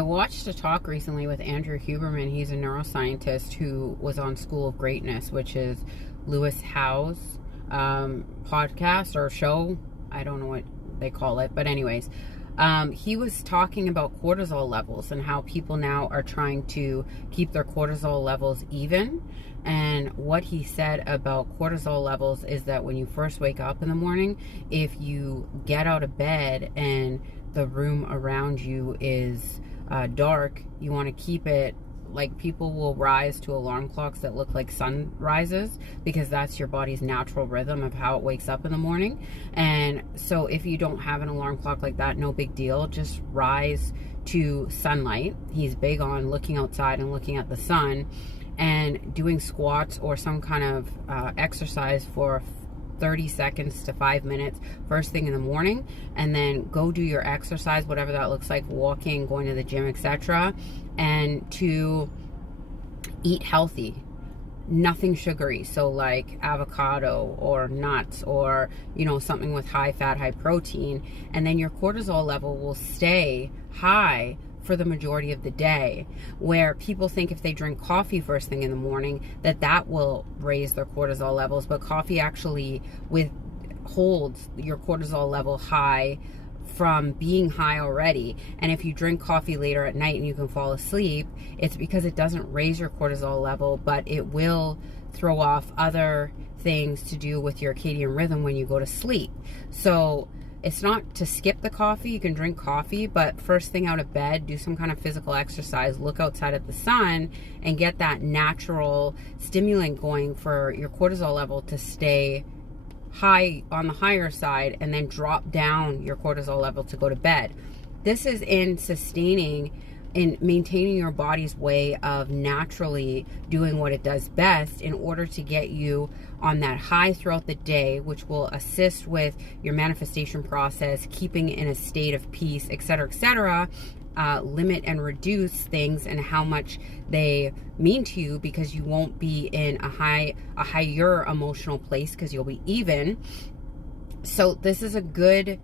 I watched a talk recently with Andrew Huberman. He's a neuroscientist who was on School of Greatness, which is Lewis Howes' podcast or show. I don't know what they call it, but anyways, he was talking about cortisol levels and how people now are trying to keep their cortisol levels even. And what he said about cortisol levels is that when you first wake up in the morning, if you get out of bed and the room around you is dark, you want to keep it, like, people will rise to alarm clocks that look like sunrises because that's your body's natural rhythm of how it wakes up in the morning. And so if you don't have an alarm clock like that, no big deal, just rise to sunlight. He's big on looking outside and looking at the sun and doing squats or some kind of exercise for 30 seconds to 5 minutes first thing in the morning, and then go do your exercise, whatever that looks like, walking, going to the gym, etc. And to eat healthy, nothing sugary, so like avocado or nuts or, you know, something with high fat, high protein, and then your cortisol level will stay high for the majority of the day. Where people think if they drink coffee first thing in the morning that will raise their cortisol levels, but coffee actually holds your cortisol level high from being high already. And if you drink coffee later at night and you can fall asleep, it's because it doesn't raise your cortisol level, but it will throw off other things to do with your circadian rhythm when you go to sleep. So it's not to skip the coffee. You can drink coffee, but first thing out of bed, do some kind of physical exercise, look outside at the sun, and get that natural stimulant going for your cortisol level to stay high, on the higher side, and then drop down your cortisol level to go to bed. This is in maintaining your body's way of naturally doing what it does best in order to get you on that high throughout the day, which will assist with your manifestation process, keeping in a state of peace, etc., etc. Limit and reduce things and how much they mean to you, because you won't be in a higher emotional place because you'll be even. So this is a good,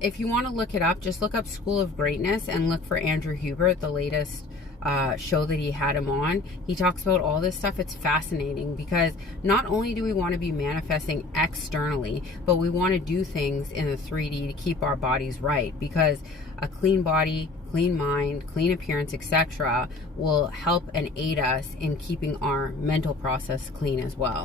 if you want to look it up, just look up School of Greatness and look for Andrew Hubert, the latest show that he had him on. He talks about all this stuff. It's fascinating because not only do we want to be manifesting externally, but we want to do things in the 3D to keep our bodies right, because a clean body, clean mind, clean appearance, etc. will help and aid us in keeping our mental process clean as well.